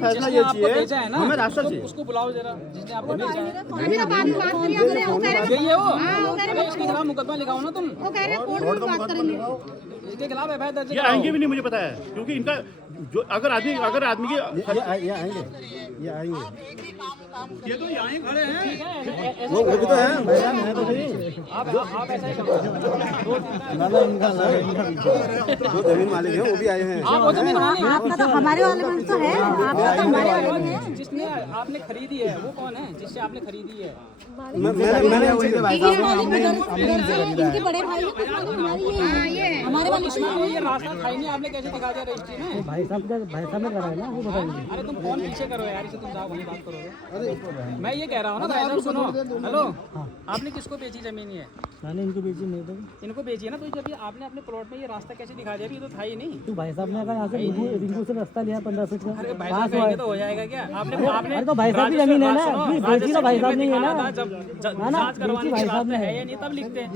फैसला ये चाहिए हमें रास्ता चाहिए। उसको बुलाओ जरा, जिसने आपको भेजा है। ये वो इसके खिलाफ मुकदमा लिखाओ ना तुम। इसके खिलाफ एफआईआर दर्ज ये आएंगे भी नहीं, मुझे पता है, क्योंकि इनका जो अगर आदमी की ये आएंगे ये तो यहाँ खड़े हैं, वो भी तो है आप ऐसा ही करो। जो जमीन मालिक है वो भी आए हैं। आप वो जमीन मालिक हैं। आपका तो हमारे वाले में तो है, आपका तो हमारे वाले में है। जिसने आपने खरीदी है वो कौन है, जिससे आपने खरीदी है? मैंने उनके भाई साहब इनके बड़े भाई हैं, हमारे वाले ये रास्ता था ही नहीं, आपने कैसे दिखा दिया रजिस्ट्री में? भाई साहब ने करा है ना, वो बताइए। अरे तुम फोन पीछे करो यार, इसे तुम जाओ वहीं बात करोगे। मैं ये कह रहा हूँ ना भाई साहब, सुनो। हेलो, आपने किसको बेची जमीन? ये मैंने इनको बेची नहीं तो इनको बेची है ना, तो जब आपने अपने प्लॉट में ये रास्ता कैसे दिखा दिया? ये तो था ही नहीं। तो भाई साहब ने कहा यहाँ से रिंकू से रास्ता लिया 15 फीट का। अरे भाई साहब कहेंगे तो हो जाएगा क्या? आपने तो भाई साहब की जमीन है ना, बेची तो भाई साहब नहीं है ना, जब जांच करवाने भाई साहब ने है या नहीं तब लिखते हैं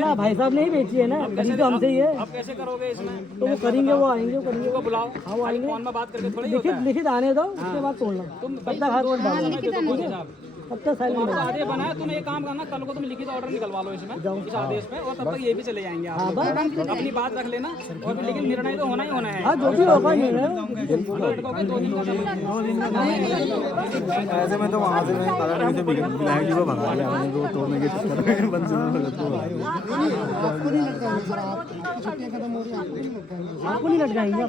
ना भाई साहब ने ही बेची है ना, बेची तो हमसे ही है। अब कैसे करोगे इसमें? तो वो करेंगे, वो आएंगे, वो करेंगे, उनको बुलाओ। हाँ वो आएंगे। फोन में बात करके थोड़ी होता है। लिखित आने दो, उसके बाद तोड़ना। तुम तब तक हाथ मत डालना, तब तक साइलेंट आदेश बनाया तुम एक काम करना, कल को तुम लिखित ऑर्डर निकलवा लो इसमें, इस आदेश पे, और तब तक ये भी चले जाएंगे आप। अपनी बात रख लेना, और लेकिन निर्णय तो होना ही होना है। हाँ जो भी होगा निर्णय। लटकोगे 2 दिन का ऐसे में तो वहाँ से मैं कागज से विनायक जी को भगा दिया वो तोड़ने के चक्कर में बंद आपको नहीं लटकाएंगे,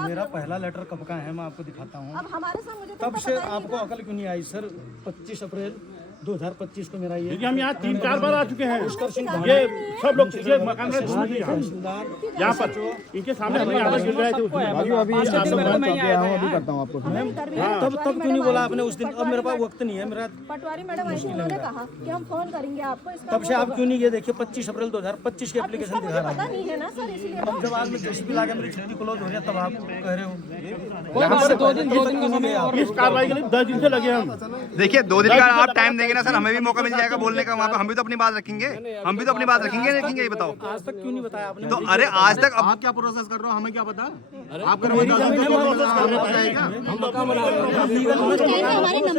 मेरा पहला लेटर कब का है मैं आपको दिखाता हूँ। अब हमारे साथ मुझे तब से आपको अकल क्यों नहीं आई सर? 25 अप्रैल 2025 को मेरा ये हम यहाँ 3-4 बार आ चुके हैं। ये सब लोग ये मकान यहाँ पर इनके सामने हमें यहाँ पर गिर रहे थे। करता हूँ आपको तब क्यों नहीं बोला आपने उस दिन? अब मेरे पास वक्त नहीं है मेरा। पटवारी मैडम आई थी, उन्होंने कहा कि हम फोन करेंगे आपको। इसका तब से आप क्यों नहीं, ये देखिए 25 अप्रैल 2025 की एप्लीकेशन दिखा रहा पता है। नहीं है ना सर, इसलिए अब जब आज मैं जेसीबी लाके मेरी छुट्टी क्लोज हो रही है तब आप कह रहे हो। यहाँ पर 2 दिन का समय और इस कार्रवाई के लिए 10 दिन से लगे हम। देखिए 2 दिन का आप टाइम देंगे ना सर, हमें भी मौका मिल जाएगा बोलने का। वहाँ पे हम भी तो अपनी बात रखेंगे, रखेंगे, ये बताओ। आज तक क्यों नहीं बताया आपने? तो अरे आज तक अब आप क्या प्रोसेस कर रहे हो हमें क्या पता? आप हमारे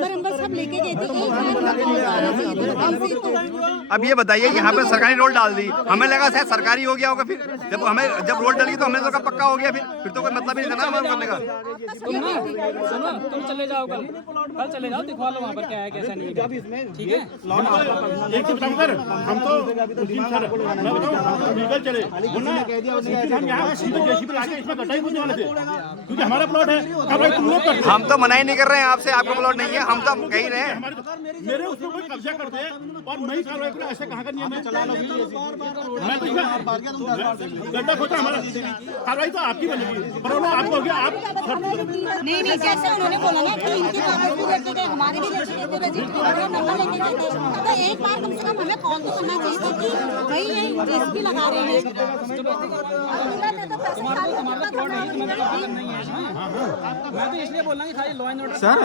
नंबर सब लेके गए थे। अब ये बताइए, यहाँ पे सरकारी रोड डाल दी, हमें लगा शायद सरकारी हो गया होगा। फिर जब रोड डली तो हमें लगा पक्का हो गया। फिर तो कोई मतलब ही नहीं था ना हमारे करने का। सुनो, तुम चले जाओ, कल चले जाओ, दिखवा लो वहाँ पर क्या है कैसा नहीं है, ठीक है? एक चीज बताऊं सर, हम तो मैं बताऊं लीगल चले, हम यहाँ सीधे जेसीबी लाके इसमें कटाई करने वाले थे, क्योंकि हमारा प्लॉट है। कार्रवाई तुम लोग करते हो। हम तो मना ही नहीं कर रहे हैं आपसे, आपका प्लॉट नहीं है, हम तो कह रहे हैं। मेरे उसमें कोई कब्जा करते हैं और मैं ही कार्रवाई करूं, ऐसे कहाँ का नियम है? चला लो, मैं तो गड्ढा खोदा हमारा, कार्रवाई तो आपकी बनेगी, पर आपको हो गया आप नहीं, जैसे उन्होंने बोला ना कि इनके कागज भी लेके गए, हमारे भी लेके गए थे, रजिस्ट्री वगैरह नंबर लेके गए थे, तो एक बार कम से कम हमें कॉल तो करना चाहिए था कि भाई ये जेसीबी लगा रहे हैं। मैं तो इसलिए बोल रहा हूँ खाली लॉ एंड ऑर्डर सर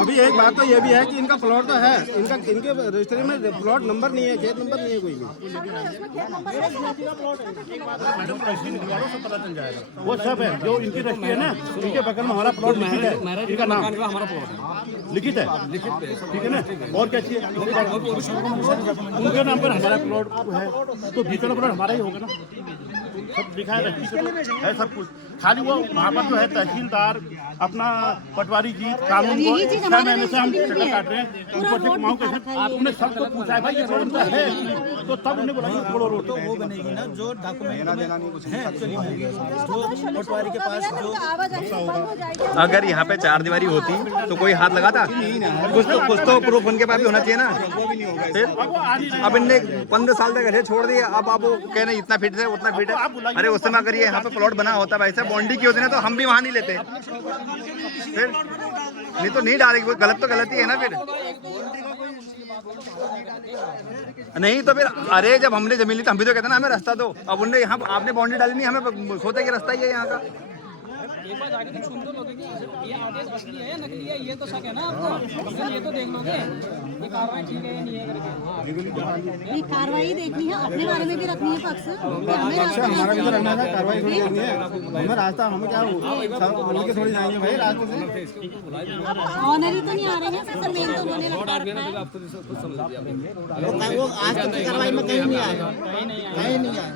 अभी एक बात तो ये भी है कि इनका प्लॉट तो है, इनके रजिस्ट्री में प्लॉट नंबर नहीं है, खेत नंबर नहीं है कोई भी। वो सब है जो इनकी रजिस्ट्री है ना, इनके बगल में हमारा प्लॉट लिखित है, इनका नाम हमारा प्लॉट लिखित है, ठीक है ना? और क्या चाहिए? उनके नाम पर हमारा प्लॉट है, तो भीतर प्लॉट हमारा ही होगा ना। सब दिखाया है सब कुछ, खाली वो वहाँ पर जो है तहसीलदार अपना पटवारी जी कानून को 6 महीने से हम चक्कर काट रहे हैं, उनको मांग कैसे आपने सबको पूछा है भाई ये रोड है, तो तब उन्हें बोला ये छोड़ो रोड। तो वो बनेगी ना जो डॉक्यूमेंट है एक्चुअली जो पटवारी के पास जो। अगर यहाँ पे 4 दीवारी होती तो कोई हाथ लगाता? कुछ तो प्रूफ उनके पास भी होना चाहिए ना। फिर अब इनने 15 साल तक ऐसे छोड़ दिए, अब आप कह रहे इतना फीट है उतना फीट है। अरे उस समय अगर ये यहाँ पे प्लॉट बना होता भाई साहब, बाउंड्री की होती ना, तो हम भी वहाँ नहीं लेते। फिर नहीं तो नहीं डालेगी, गलत तो गलत ही है ना। फिर नहीं तो फिर अरे जब हमने जमीन ली तो हम भी तो कहते ना हमें रास्ता दो। अब उनने यहाँ आपने बाउंड्री डाली नहीं, हमें सोचा कि रास्ता ही है यहाँ का। एक बार जाके तो सुन तो लोगे कि ये आदेश असली है या नकली है, ये तो शक है ना आपको, तो ये तो देख लोगे ये कार्रवाई ठीक है या नहीं है करके। ये कार्रवाई देखनी है, अपने बारे में भी रखनी है पक्ष कि हमें रास्ता हमारा भी तो रहना था, कार्रवाई थोड़ी करनी है हमें, रास्ता हमें क्या उनके थोड़ी जाएंगे भाई रास्ते से। ऑनर ही तो नहीं आ रहे हैं सर, मेन तो उन्होंने लटका रखा है। वो आज तक की कार्रवाई में कहीं नहीं आया, कहीं नहीं आया।